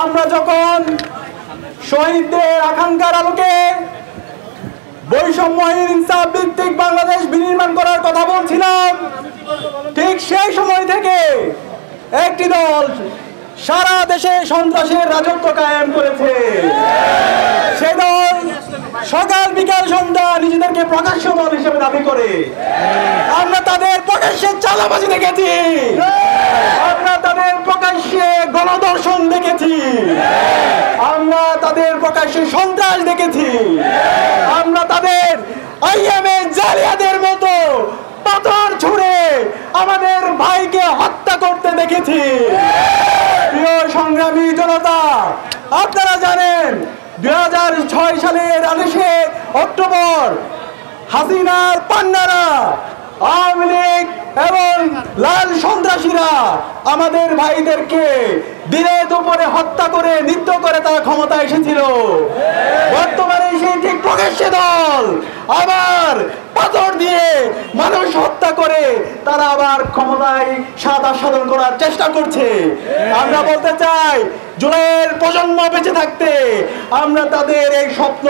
আমরা যখন শহীদদের আকাঙ্ক্ষার আলোকে বৈষম্যহীন ইনসাফ ভিত্তিক বাংলাদেশ বিনির্মাণ করার কথা বলছিলাম, ঠিক সেই সময় থেকে একটি দল সারা দেশে সন্ত্রাসের রাজত্ব কায়েম করেছে। সে দল সকাল বিকাল সন্ধ্যা নিজেদেরকে প্রকাশ্য দল হিসেবে দাবি করে। আমরা তাদের প্রকাশ্যে চাঁদাবাজি দেখেছি, আমরা তাদের প্রকাশ্যে গণধর্ষণ দেখেছি, আমরা তাদের প্রকাশ্যে সন্ত্রাস দেখেছি, আমরা তাদের আইএমএ জালিয়াদের মতো পাথর ছুঁড়ে আমাদের ভাইকে হত্যা করতে দেখেছি। প্রিয় সংগ্রামী জনতা, আপনারা জানেন 2006 সালের 19 অক্টোবর হাসিনার পান্নারা, আওয়ামী লীগ এবং লাল সন্ত্রাসীরা আমাদের ভাইদেরকে দিনে দুপুরে হত্যা করে নিত্য করে তারা ক্ষমতা এসেছিল। বর্তমানে সেই ঠিক প্রকাশ্যে দল আবার পাথর দিয়ে মানুষ হত্যা করে তারা আবার ক্ষমতায় স্বাদ আস্বাদন করার চেষ্টা করছে। আমরা বলতে চাই, জুলাইয়ের প্রজন্ম বেঁচে থাকতে আমরা তাদের এই স্বপ্ন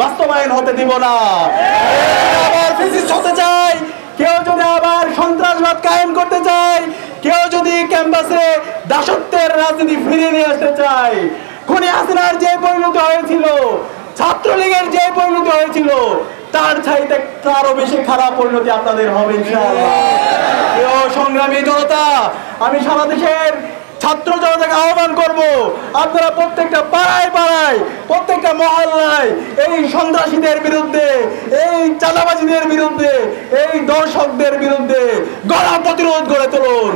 বাস্তবায়ন হতে দিব না। আবার ফ্যাসিস্ট হতে চাই, কেউ যদি আবার সন্ত্রাসবাদ কায়েম করতে চায়, কেউ যদি ক্যাম্পাসে দাসত্বের রাজনীতি ফিরিয়ে নিয়ে আসতে চায়, খুনি হাসিনার যে পরিণতি হয়েছিল, ছাত্রলীগের যে পরিণতি হয়েছিল, তার চাইতে আরো বেশি খারাপ পরিণতি আপনাদের হবে ইনশাআল্লাহ। প্রিয় সংগ্রামী জনতা, আমি সারা দেশের ছাত্র জনতাকে আহ্বান করব, আপনারা প্রত্যেকটা পাড়ায় পাড়ায়, প্রত্যেকটা মহল্লায় এই সন্ত্রাসীদের বিরুদ্ধে, এই চাঁদাবাজিদের বিরুদ্ধে, এই দর্শকদের বিরুদ্ধে গণ প্রতিরোধ গড়ে তুলুন।